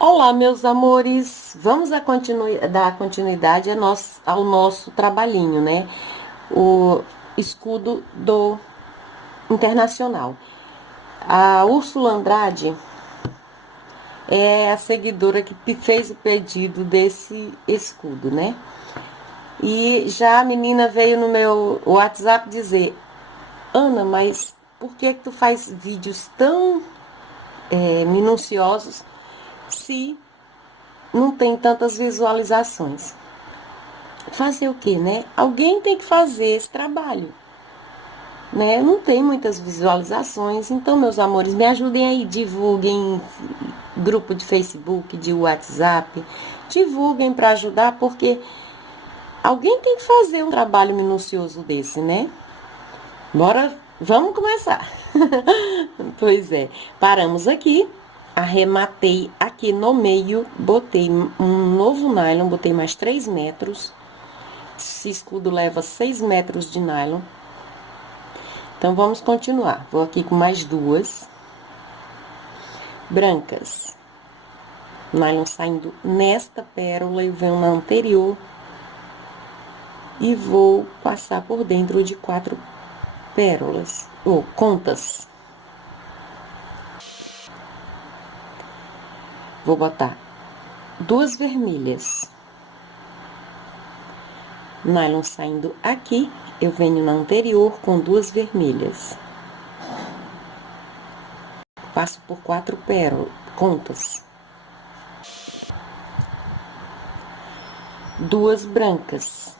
Olá, meus amores! Vamos dar continuidade ao nosso trabalhinho, né? O escudo do internacional. A Úrsula Andrade é a seguidora que fez o pedido desse escudo, né? E já a menina veio no meu WhatsApp dizer: Ana, mas por que tu faz vídeos tão minuciosos se não tem tantas visualizações? Fazer o quê, né? Alguém tem que fazer esse trabalho, né? Não tem muitas visualizações, então, meus amores, me ajudem aí, divulguem grupo de Facebook, de WhatsApp, divulguem para ajudar, porque alguém tem que fazer um trabalho minucioso desse, né? Bora, vamos começar. Pois é, paramos aqui, arrematei aqui no meio, botei um novo nylon, botei mais 3 metros. Esse escudo leva 6 metros de nylon. Então, vamos continuar. Vou aqui com mais 2 brancas. Nylon saindo nesta pérola, eu venho na anterior. E vou passar por dentro de 4 pérolas, ou contas. Vou botar 2 vermelhas. Nylon saindo aqui, eu venho na anterior com 2 vermelhas. Passo por 4 pérolas, contas. 2 brancas.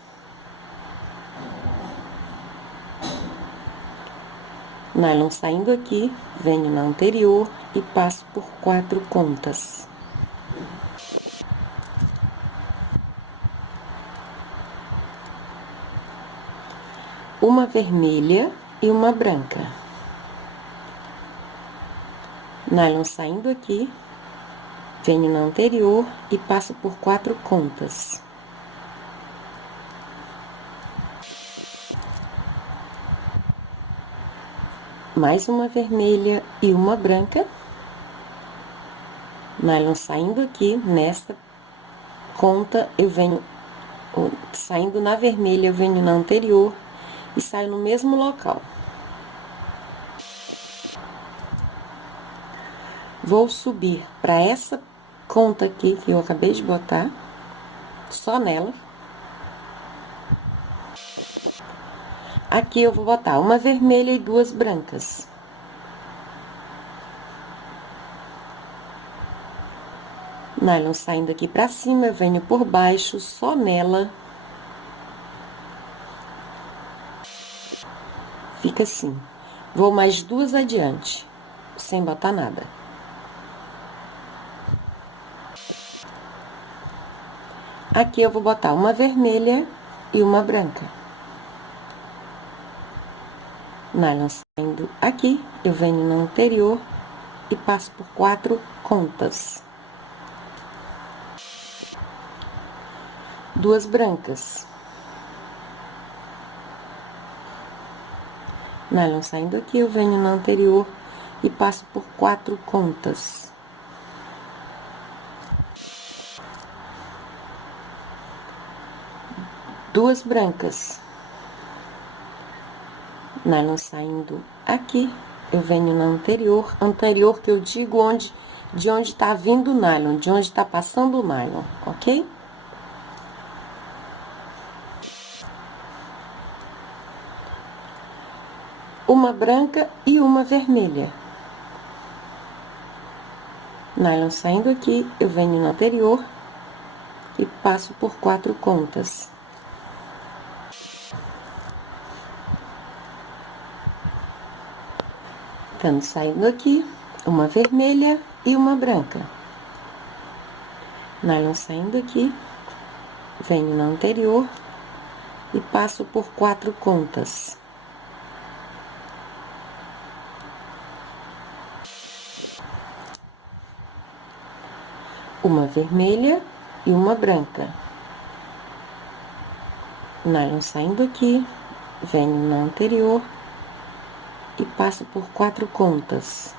Nylon saindo aqui, venho na anterior e passo por 4 contas. Uma vermelha e uma branca. Nylon saindo aqui, venho na anterior e passo por 4 contas. Mais uma vermelha e uma branca. Nylon saindo aqui, nesta conta, eu venho, saindo na vermelha, eu venho na anterior e saio no mesmo local. Vou subir para essa conta aqui que eu acabei de botar, só nela. Aqui eu vou botar uma vermelha e 2 brancas. Nylon saindo aqui pra cima, eu venho por baixo, só nela. Fica assim. Vou mais 2 adiante, sem botar nada. Aqui eu vou botar uma vermelha e uma branca. Nylon saindo aqui, eu venho na anterior e passo por 4 contas. 2 brancas. Nylon saindo aqui, eu venho na anterior e passo por 4 contas. Duas brancas. Nylon saindo aqui, eu venho na anterior, anterior que eu digo de onde tá vindo o nylon, de onde tá passando o nylon, ok? Uma branca e uma vermelha. Nylon saindo aqui, eu venho na anterior e passo por 4 contas. Então, saindo aqui, uma vermelha e uma branca. Nylon saindo aqui, venho na anterior e passo por 4 contas. Uma vermelha e uma branca. Nylon saindo aqui, venho na anterior e passo por 4 contas.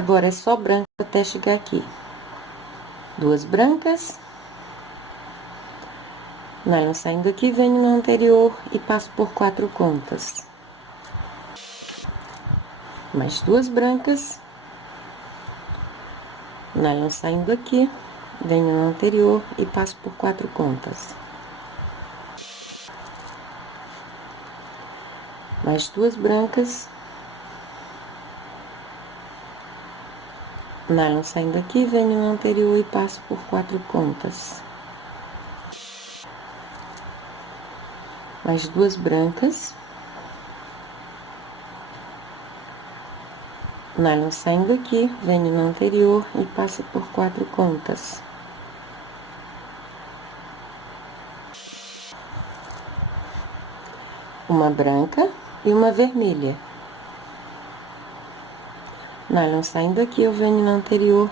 Agora é só branco até chegar aqui. 2 brancas. Nylon saindo aqui, venho no anterior e passo por 4 contas. Mais 2 brancas. Nylon saindo aqui, venho no anterior e passo por 4 contas. Mais 2 brancas. Nylon saindo aqui, venho no anterior e passo por 4 contas. Mais 2 brancas. Nylon saindo aqui, venho no anterior e passo por 4 contas. Uma branca e uma vermelha. Nylon saindo aqui, eu venho no anterior.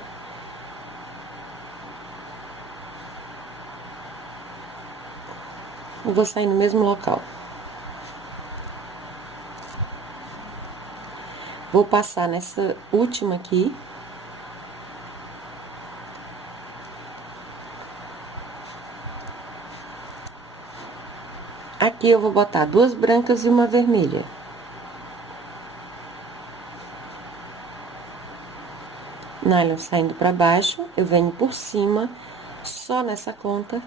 E vou sair no mesmo local. Vou passar nessa última aqui. Aqui eu vou botar 2 brancas e uma vermelha. Nylon saindo pra baixo, eu venho por cima, só nessa conta.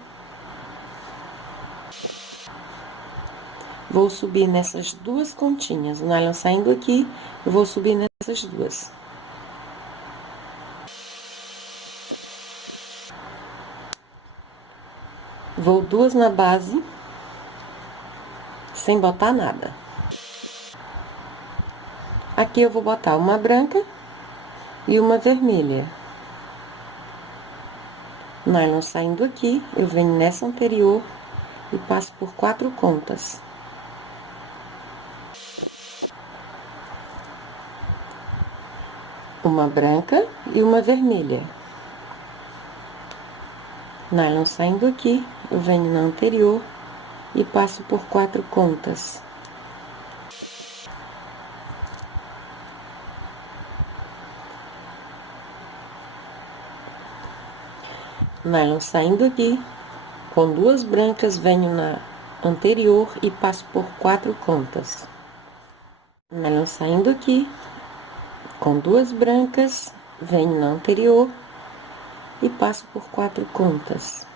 Vou subir nessas 2 continhas. O nylon saindo aqui, eu vou subir nessas 2. Vou 2 na base, sem botar nada. Aqui eu vou botar uma branca e uma vermelha. Nylon saindo aqui, eu venho nessa anterior e passo por 4 contas. Uma branca e uma vermelha. Nylon saindo aqui, eu venho na anterior e passo por 4 contas. Nylon saindo aqui, com 2 brancas, venho na anterior e passo por 4 contas. Nylon saindo aqui, com 2 brancas, venho na anterior e passo por 4 contas.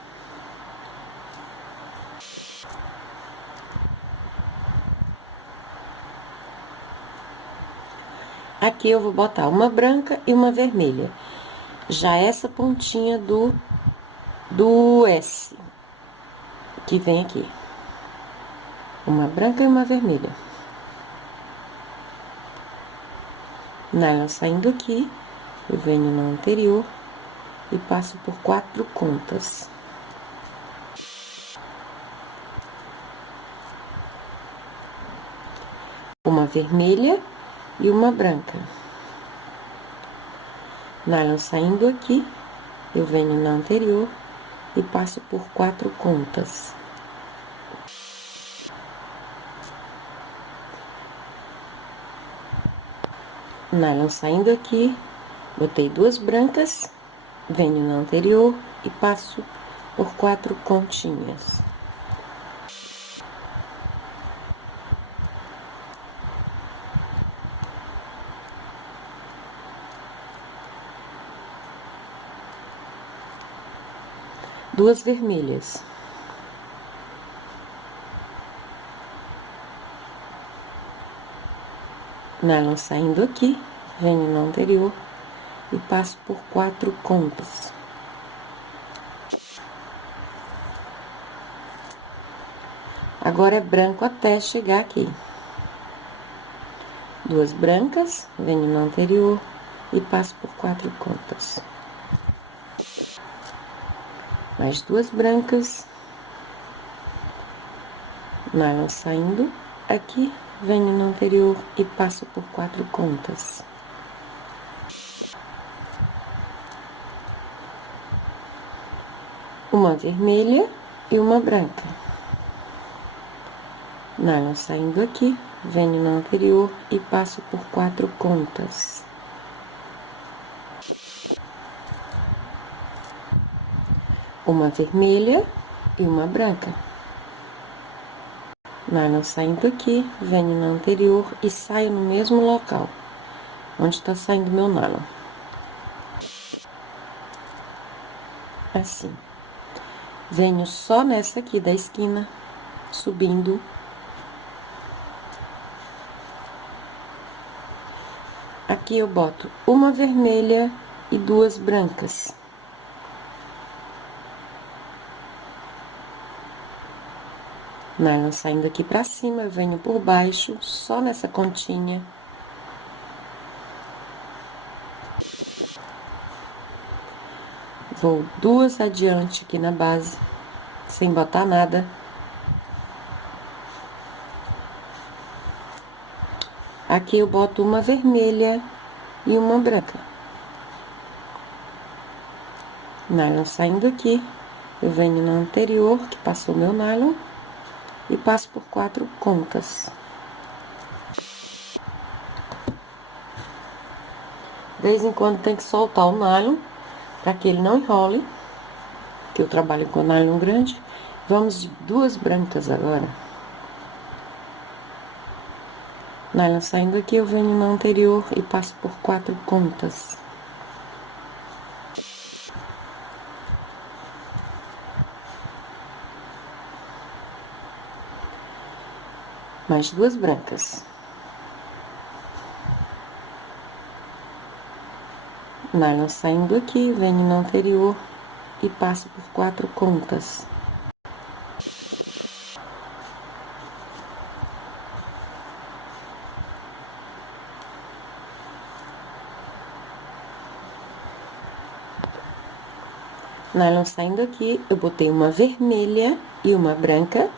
Aqui eu vou botar uma branca e uma vermelha. Já essa pontinha do S, que vem aqui. Uma branca e uma vermelha. Nylon saindo aqui, eu venho no anterior e passo por 4 contas. Uma vermelha e uma branca. Nylon saindo aqui, eu venho na anterior e passo por 4 contas. Nylon saindo aqui, botei 2 brancas, venho na anterior e passo por 4 continhas. Duas vermelhas. Nylon saindo aqui, venho no anterior e passo por 4 contas. Agora é branco até chegar aqui. 2 brancas, venho no anterior e passo por 4 contas. Mais 2 brancas. Nylon saindo aqui, venho no anterior e passo por 4 contas. Uma vermelha e uma branca. Nylon saindo aqui, venho no anterior e passo por 4 contas. uma vermelha e uma branca. Nylon saindo aqui, venho na anterior e saio no mesmo local, onde tá saindo meu nylon. Assim. Venho só nessa aqui da esquina, subindo. Aqui eu boto uma vermelha e duas brancas. Nylon saindo aqui pra cima, eu venho por baixo, só nessa continha. Vou duas adiante aqui na base, sem botar nada. Aqui eu boto uma vermelha e uma branca. Nylon saindo aqui, eu venho na anterior, que passou meu nylon, e passo por 4 contas. De vez em quando tem que soltar o nylon, para que ele não enrole, que eu trabalho com nylon grande. Vamos de duas brancas agora. Nylon saindo aqui, eu venho na anterior e passo por 4 contas. Mais duas brancas. Nylon saindo aqui, venho na anterior e passo por 4 contas. Nylon saindo aqui, eu botei uma vermelha e uma branca.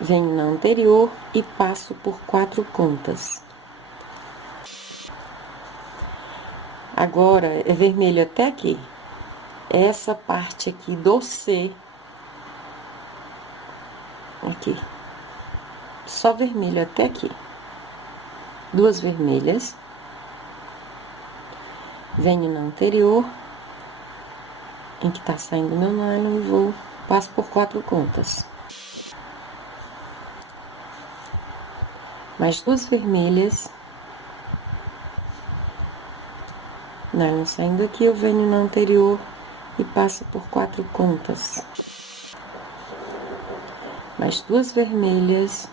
Venho na anterior e passo por 4 contas. Agora, é vermelho até aqui. Essa parte aqui do C. Aqui. Só vermelho até aqui. Duas vermelhas. Venho na anterior, em que tá saindo meu nylon, e passo por 4 contas. Mais duas vermelhas. Nylon saindo aqui, eu venho na anterior e passo por 4 contas. Mais duas vermelhas.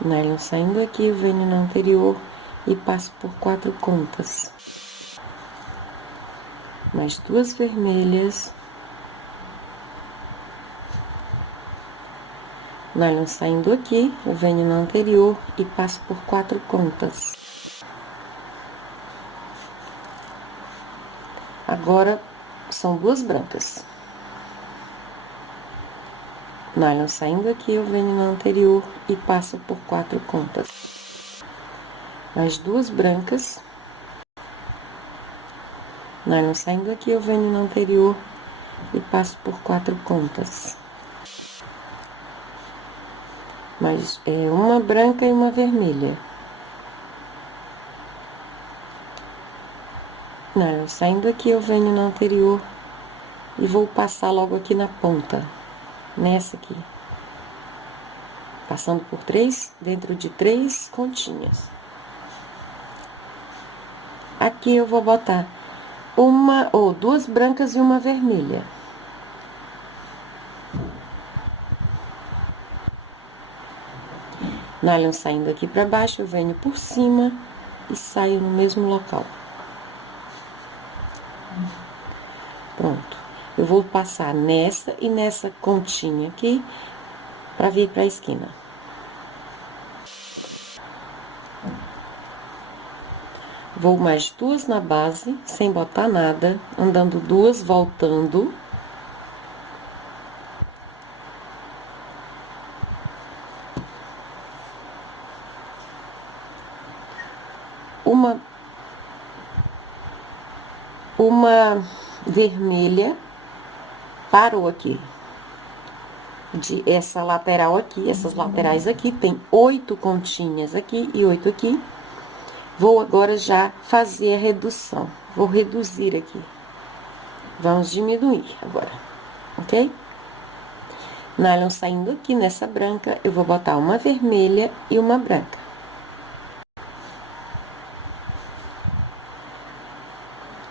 Nylon saindo aqui, eu venho na anterior e passo por 4 contas. Mais duas vermelhas. Nylon saindo aqui, eu venho na anterior e passo por 4 contas. Agora, são duas brancas. Nylon saindo aqui, eu venho na anterior e passo por 4 contas. Mais duas brancas. Nylon saindo aqui, eu venho na anterior e passo por 4 contas. Mais uma branca e uma vermelha. Nylon saindo aqui, eu venho na anterior e vou passar logo aqui na ponta, nessa aqui. Passando por 3, dentro de 3 continhas. Aqui eu vou botar uma ou duas brancas e uma vermelha. Nylon saindo aqui pra baixo, eu venho por cima e saio no mesmo local. Pronto. Eu vou passar nessa e nessa continha aqui, pra vir pra esquina. Vou mais duas na base, sem botar nada, andando duas, voltando. Uma vermelha parou aqui. Essa lateral aqui, essas laterais aqui, tem 8 continhas aqui e 8 aqui. Vou agora já fazer a redução. Vou reduzir aqui. Vamos diminuir agora, ok? Nylon saindo aqui nessa branca, eu vou botar uma vermelha e uma branca.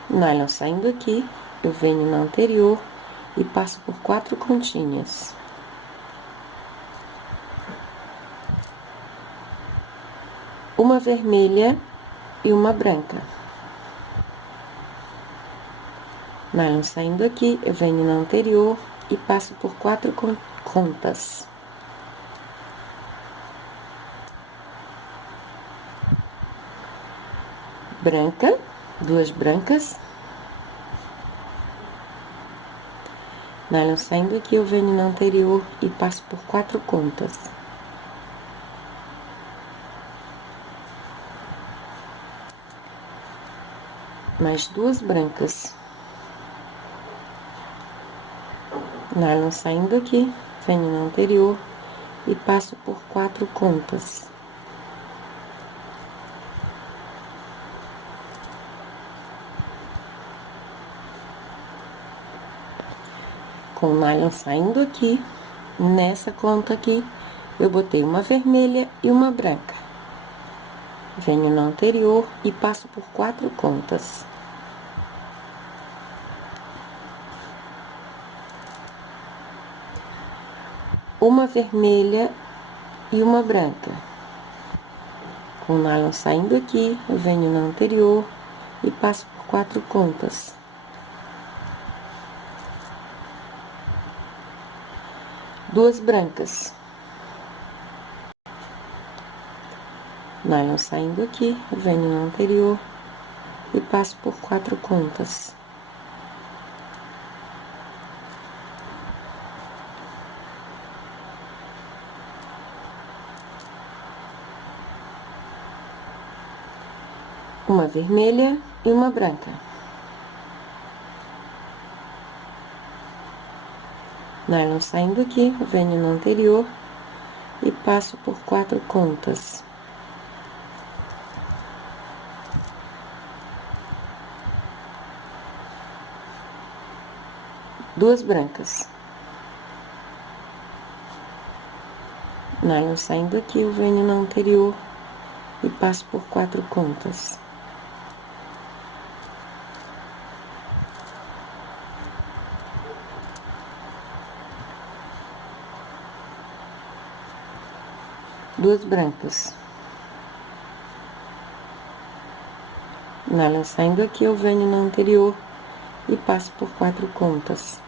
Nylon saindo aqui, eu venho na anterior e passo por 4 continhas. Uma vermelha e uma branca. Nylon saindo aqui, eu venho na anterior e passo por 4 contas. Branca, 2 brancas. Nylon saindo aqui, eu venho na anterior e passo por 4 contas. Mais 2 brancas. Nylon saindo aqui, venho na anterior e passo por 4 contas. Com o nylon saindo aqui, nessa conta aqui, eu botei uma vermelha e uma branca. Venho na anterior e passo por 4 contas. Uma vermelha e uma branca. Com o nylon saindo aqui, eu venho na anterior e passo por 4 contas. Duas brancas. Nylon saindo aqui, eu venho na anterior e passo por 4 contas. Uma vermelha e uma branca. Nylon saindo aqui, eu venho no anterior e passo por 4 contas. Duas brancas. Nylon saindo aqui, eu venho no anterior e passo por 4 contas. Duas brancas. Nylon saindo aqui, eu venho no anterior e passo por 4 contas.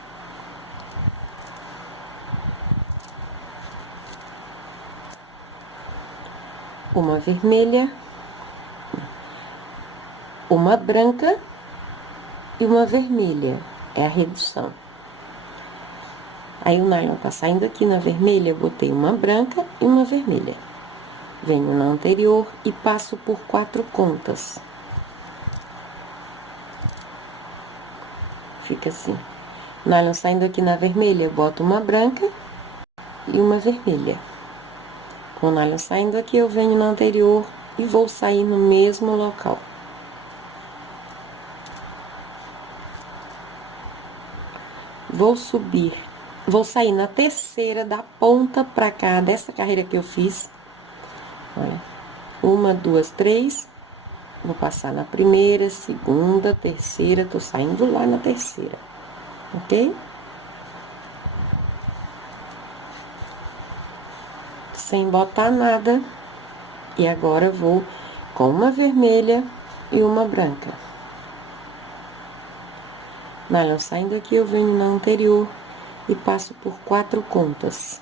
Uma vermelha, uma branca e uma vermelha. É a redução. Aí o nylon tá saindo aqui na vermelha, eu botei uma branca e uma vermelha. Venho na anterior e passo por 4 contas. Fica assim. Nylon saindo aqui na vermelha, eu boto uma branca e uma vermelha. Com o nylon saindo aqui, eu venho na anterior e vou sair no mesmo local. Vou subir, vou sair na terceira da ponta pra cá, dessa carreira que eu fiz. Olha, 1, 2, 3. Vou passar na primeira, segunda, terceira, tô saindo lá na terceira, ok? Sem botar nada. E agora vou com uma vermelha e uma branca. Nylon saindo aqui, eu venho na anterior e passo por 4 contas.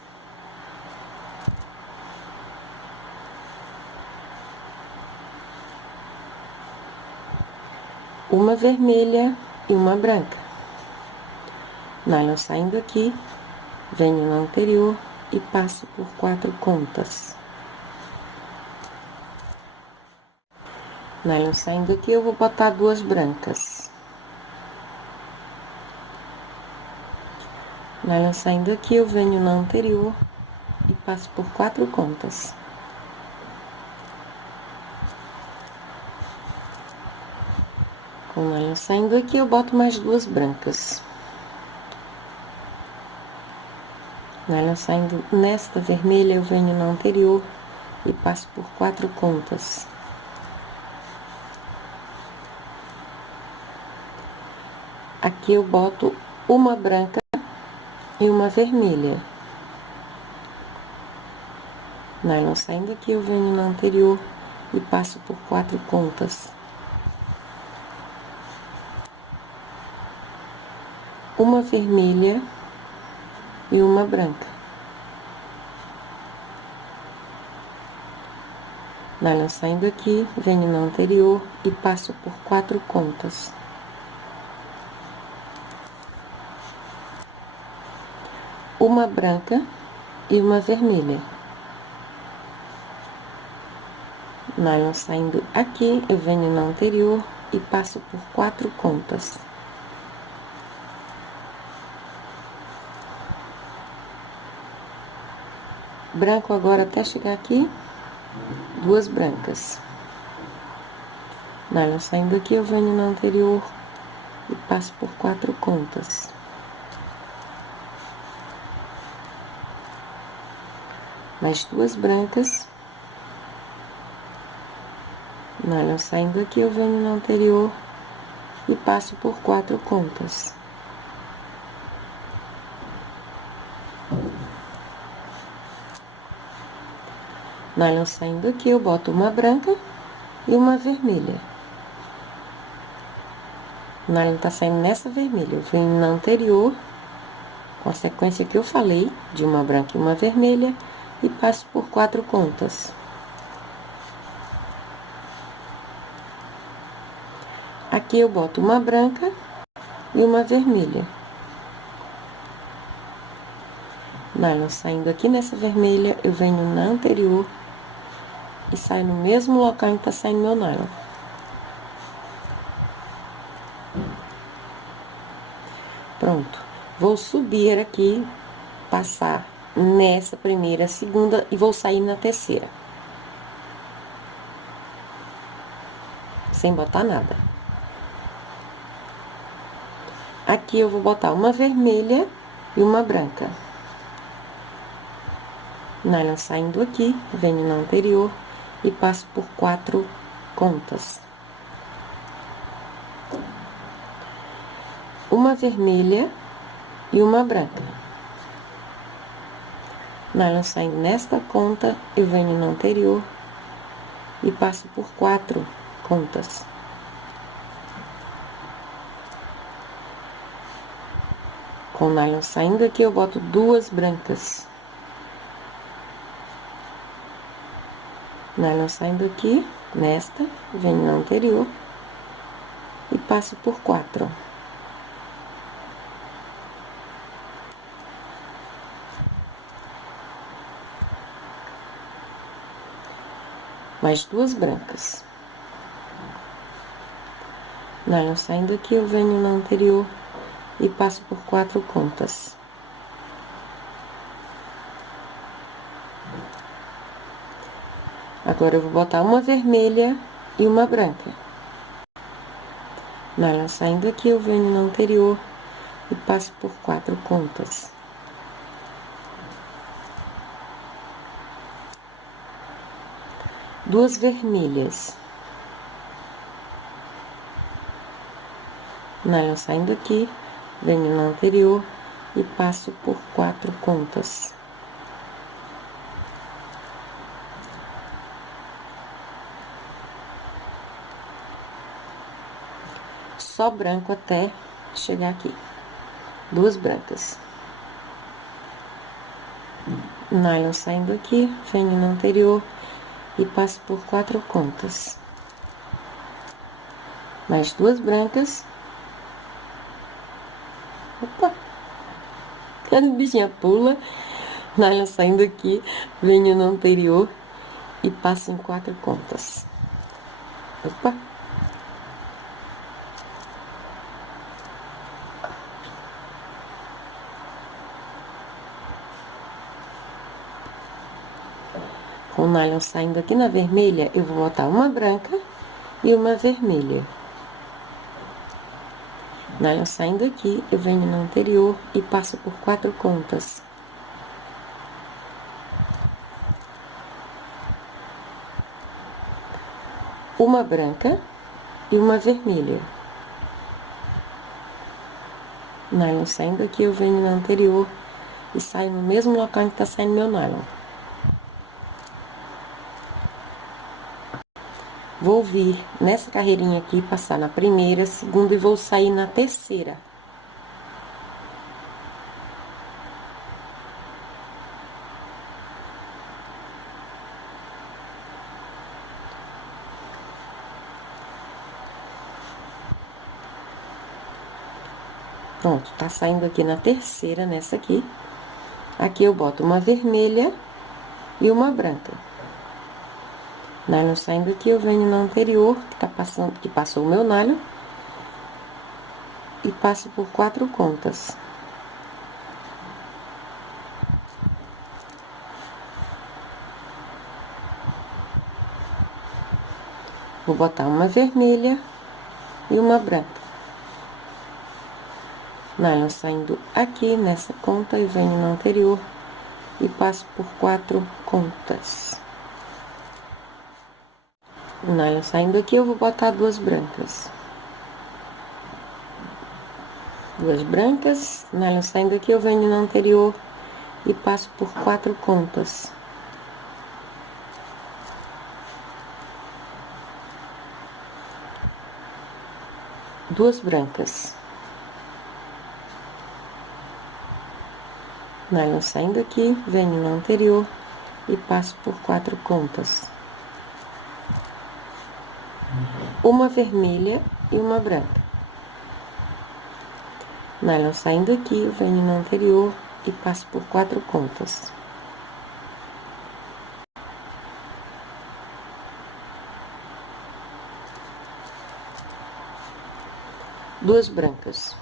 Uma vermelha e uma branca. Nylon saindo aqui, venho na anterior e passo por 4 contas. Nylon saindo aqui, eu vou botar 2 brancas. Nylon saindo aqui, eu venho na anterior e passo por 4 contas. Com o nylon saindo aqui, eu boto mais 2 brancas. Nylon saindo nesta vermelha, eu venho na anterior e passo por 4 pontas. Aqui eu boto uma branca e uma vermelha. Nylon saindo aqui, eu venho na anterior e passo por 4 pontas. Uma vermelha e uma branca. Nylon saindo aqui, venho na anterior e passo por 4 pontas. Uma branca e uma vermelha. Nylon saindo aqui, eu venho na anterior e passo por 4 pontas. Branco agora até chegar aqui, 2 brancas. Nylon saindo aqui, eu venho na anterior e passo por 4 pontas. Mais 2 brancas. Nylon saindo aqui, eu venho na anterior e passo por 4 pontas. Nylon saindo aqui, eu boto uma branca e uma vermelha. Nylon tá saindo nessa vermelha, eu venho na anterior, com a sequência que eu falei, de uma branca e uma vermelha, e passo por 4 pontas. Aqui eu boto uma branca e uma vermelha. Nylon saindo aqui nessa vermelha, eu venho na anterior e saio no mesmo local em que tá saindo meu nylon. Pronto. Vou subir aqui, passar nessa primeira, segunda e vou sair na terceira. Sem botar nada. Aqui eu vou botar uma vermelha e uma branca. Nylon saindo aqui, venho na anterior e passo por 4 pontas. Uma vermelha e uma branca. Nylon saindo nesta ponta, eu venho na anterior e passo por 4 pontas. Com o nylon saindo aqui, eu boto 2 brancas. Nylon saindo aqui, nesta, venho na anterior e passo por 4. Mais 2 brancas. Nylon saindo aqui, eu venho na anterior e passo por 4 pontas. Agora eu vou botar uma vermelha e uma branca. Nylon saindo aqui, eu venho na anterior e passo por 4 pontas. Duas vermelhas. Nylon saindo aqui, venho na anterior e passo por 4 pontas. Só branco até chegar aqui. 2 brancas. Nylon saindo aqui, venho na anterior e passo por 4 pontas. Mais 2 brancas. Opa! Cada bichinha pula. Nylon saindo aqui, venho na anterior e passo em 4 pontas. Opa! Com o nylon saindo aqui na vermelha, eu vou botar uma branca e uma vermelha. Nylon saindo aqui, eu venho na anterior e passo por 4 contas. Uma branca e uma vermelha. Nylon saindo aqui, eu venho na anterior e saio no mesmo local em que tá saindo meu nylon. Vou vir nessa carreirinha aqui, passar na primeira, segunda e vou sair na terceira. Pronto, tá saindo aqui na terceira, nessa aqui. Aqui eu boto uma vermelha e uma branca. Nylon saindo aqui, eu venho na anterior, que passou o meu nylon. E passo por 4 contas. Vou botar uma vermelha e uma branca. Nylon saindo aqui nessa conta e venho na anterior e passo por 4 contas. O nylon saindo aqui, eu vou botar duas brancas. Duas brancas, nylon saindo aqui, eu venho na anterior e passo por 4 contas. Duas brancas. Nylon saindo aqui, venho na anterior e passo por 4 contas. Uma vermelha e uma branca. Nylon saindo aqui, eu venho na anterior e passo por 4 contas. Duas brancas.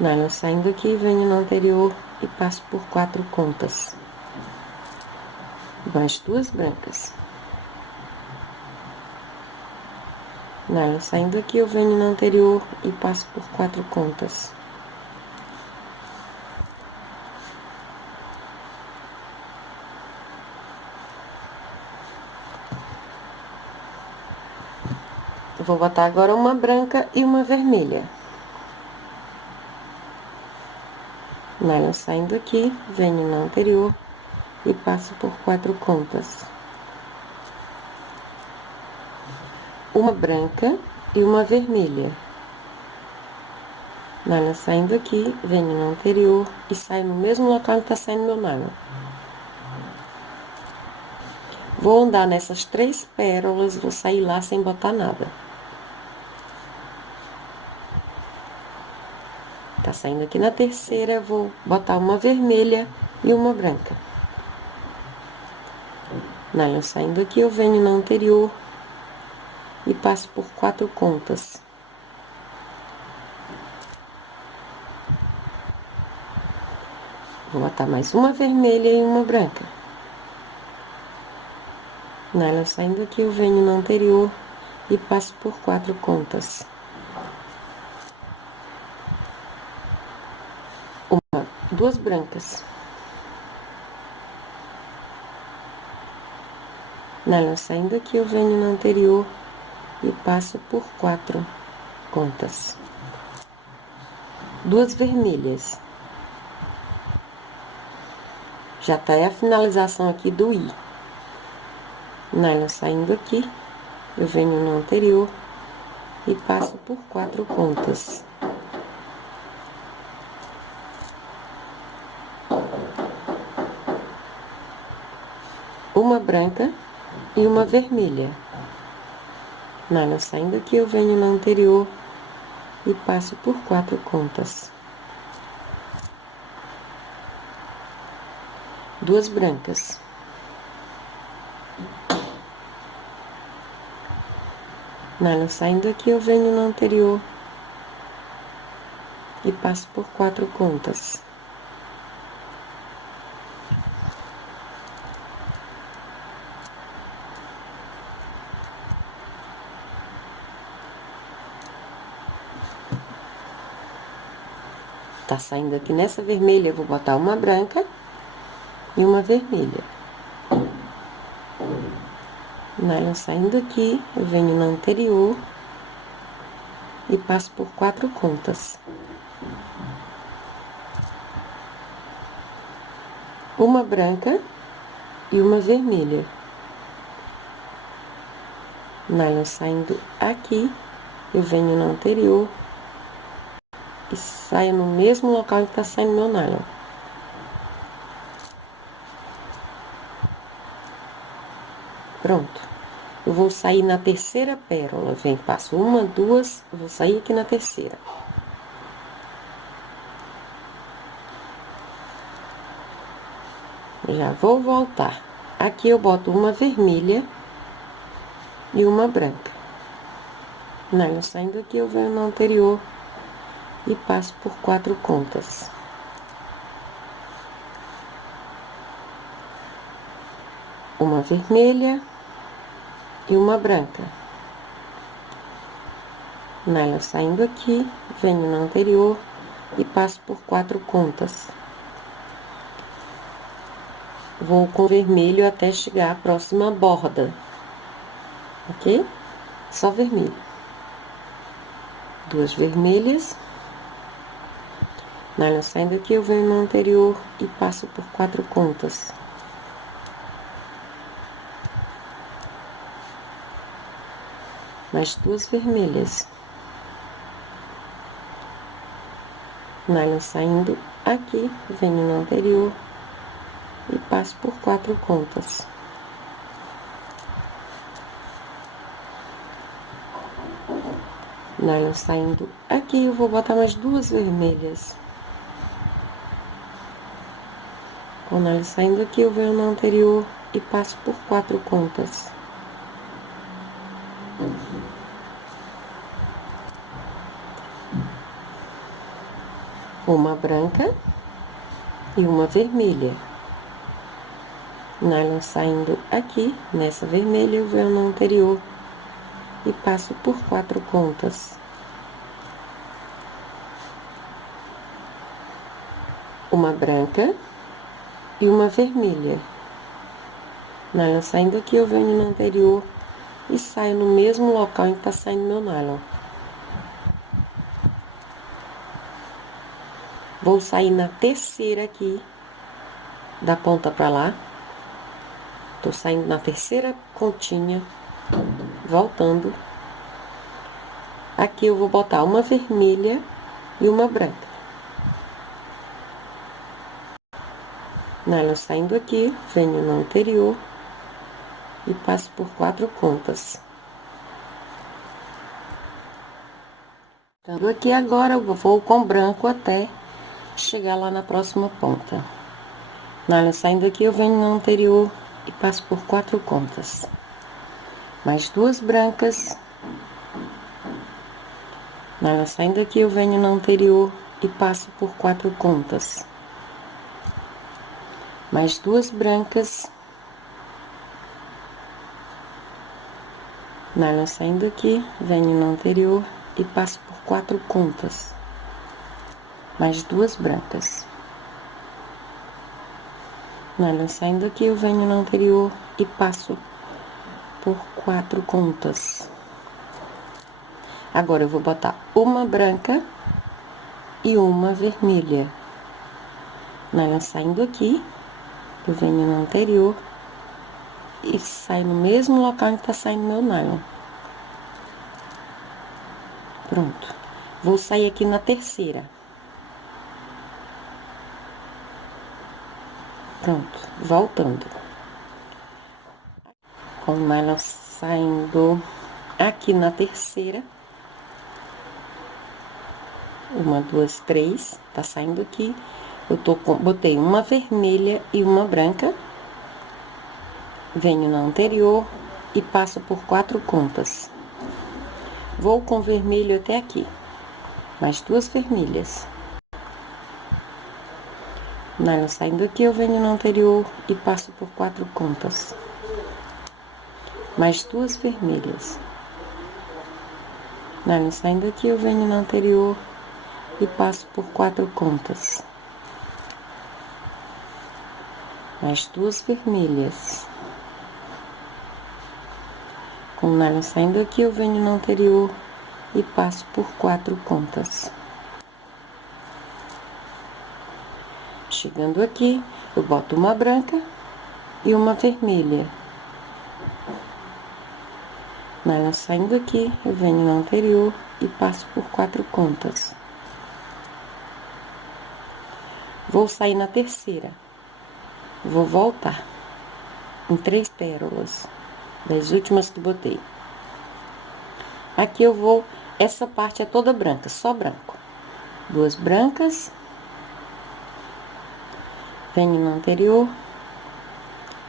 Nylon saindo aqui, venho na anterior e passo por 4 contas. Mais duas brancas. Nylon saindo aqui, eu venho na anterior e passo por 4 contas. Eu vou botar agora uma branca e uma vermelha. Nylon saindo aqui, venho na anterior e passo por 4 contas. Uma branca e uma vermelha. Nylon saindo aqui, venho na anterior e saio no mesmo local que tá saindo meu nylon. Vou andar nessas 3 pérolas, vou sair lá sem botar nada. Tá saindo aqui na terceira, vou botar uma vermelha e uma branca. Nylon saindo aqui, eu venho na anterior e passo por 4 contas. Vou botar mais uma vermelha e uma branca. Nylon saindo aqui, eu venho na anterior e passo por 4 contas. Duas brancas. Nylon saindo aqui, eu venho na anterior e passo por 4 contas. Duas vermelhas. Já tá aí a finalização aqui do I. Nylon saindo aqui, eu venho no anterior e passo por 4 contas. Uma branca e uma vermelha. Nylon saindo aqui, eu venho na anterior e passo por 4 contas. Duas brancas. Nylon saindo aqui, eu venho na anterior e passo por 4 contas. Tá saindo aqui nessa vermelha, eu vou botar uma branca e uma vermelha. Nylon saindo aqui, eu venho na anterior e passo por 4 contas. Uma branca e uma vermelha. Nylon saindo aqui, eu venho na anterior e saio no mesmo local em que tá saindo meu nylon. Pronto. Eu vou sair na terceira pérola. Vem, passo uma, duas, vou sair aqui na terceira. Já vou voltar. Aqui eu boto uma vermelha e uma branca. Nylon saindo aqui, eu venho na anterior e passo por 4 contas. Uma vermelha e uma branca. Nylon saindo aqui, venho na anterior e passo por 4 contas. Vou com vermelho até chegar à próxima borda, ok? Só vermelho. 2 vermelhas. Nylon saindo aqui, eu venho na anterior e passo por 4 contas. Mais 2 vermelhas. Nylon saindo aqui, venho na anterior e passo por 4 contas. Nylon saindo aqui, eu vou botar mais 2 vermelhas. Com nylon saindo aqui, eu venho na anterior e passo por 4 contas. Uma branca e uma vermelha. Nylon saindo aqui, nessa vermelha, eu venho na anterior e passo por 4 contas. Uma branca e uma vermelha. Nylon saindo aqui, eu venho na anterior e saio no mesmo local em que tá saindo meu nylon. Vou sair na terceira aqui, da ponta pra lá. Tô saindo na terceira continha, voltando. Aqui eu vou botar uma vermelha e uma branca. Nylon saindo aqui, venho na anterior e passo por 4 contas. Então, aqui agora eu vou com branco até chegar lá na próxima ponta. Nylon saindo aqui, eu venho na anterior e passo por 4 contas. Mais 2 brancas. Nylon saindo aqui, eu venho na anterior e passo por 4 contas. Mais 2 brancas. Nylon saindo aqui, venho na anterior e passo por 4 contas. Mais 2 brancas. Nylon saindo aqui, eu venho na anterior e passo por 4 contas. Agora, eu vou botar uma branca e uma vermelha. Nylon saindo aqui, eu venho na anterior e saio no mesmo local em que tá saindo meu nylon. Pronto. Vou sair aqui na terceira. Pronto, voltando. Com o nylon saindo aqui na terceira. 1, 2, 3, tá saindo aqui. Eu botei uma vermelha e uma branca. Venho na anterior e passo por 4 contas. Vou com vermelho até aqui. Mais 2 vermelhas. Nylon saindo aqui, eu venho no anterior e passo por 4 contas. Mais 2 vermelhas. Nylon saindo aqui, eu venho no anterior e passo por 4 pontas. Mais 2 vermelhas. Com o nylon saindo aqui, eu venho no anterior e passo por 4 pontas. Chegando aqui, eu boto uma branca e uma vermelha. Nylon saindo aqui, eu venho no anterior e passo por 4 pontas. Vou sair na terceira. Vou voltar em 3 pérolas, das últimas que botei. Aqui eu vou, essa parte é toda branca, só branco. 2 brancas. Venho no anterior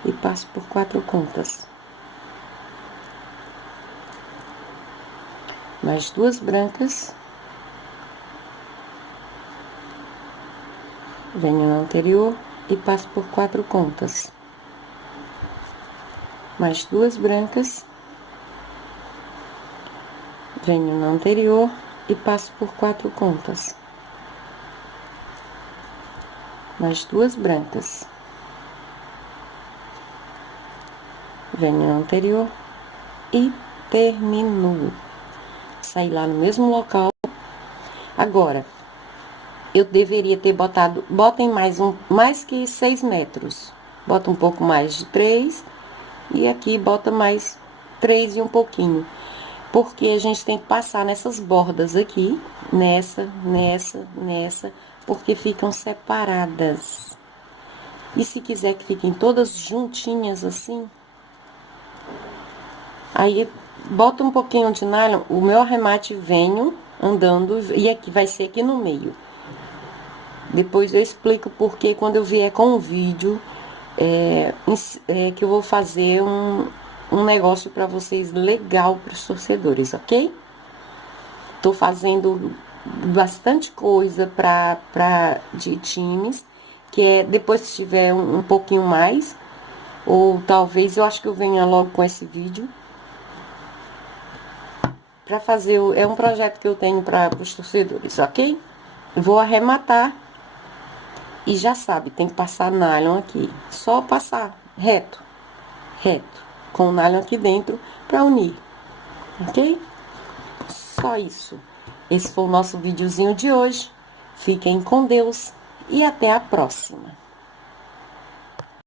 e passo por 4 pontas. Mais 2 brancas. Venho no anterior e passo por 4 pontas. Mais 2 brancas. Venho no anterior e passo por 4 pontas. Mais 2 brancas. Venho no anterior e termino. Sair lá no mesmo local. Agora, eu deveria ter botado, botem mais que 6 metros. Bota um pouco mais de 3 e aqui bota mais 3 e um pouquinho. Porque a gente tem que passar nessas bordas aqui, nessa, porque ficam separadas. E se quiser que fiquem todas juntinhas assim, aí bota um pouquinho de nylon, o meu arremate venho andando, e aqui vai ser aqui no meio. Depois eu explico porque quando eu vier com o vídeo, que eu vou fazer um negócio para vocês legal para os torcedores, ok? Tô fazendo bastante coisa de times, que é depois se tiver um pouquinho mais, ou talvez eu acho que eu venha logo com esse vídeo. Para fazer, é um projeto que eu tenho para os torcedores, ok? Vou arrematar e já sabe, tem que passar nylon aqui. Só passar reto, com o nylon aqui dentro para unir, ok? Só isso. Esse foi o nosso videozinho de hoje. Fiquem com Deus e até a próxima.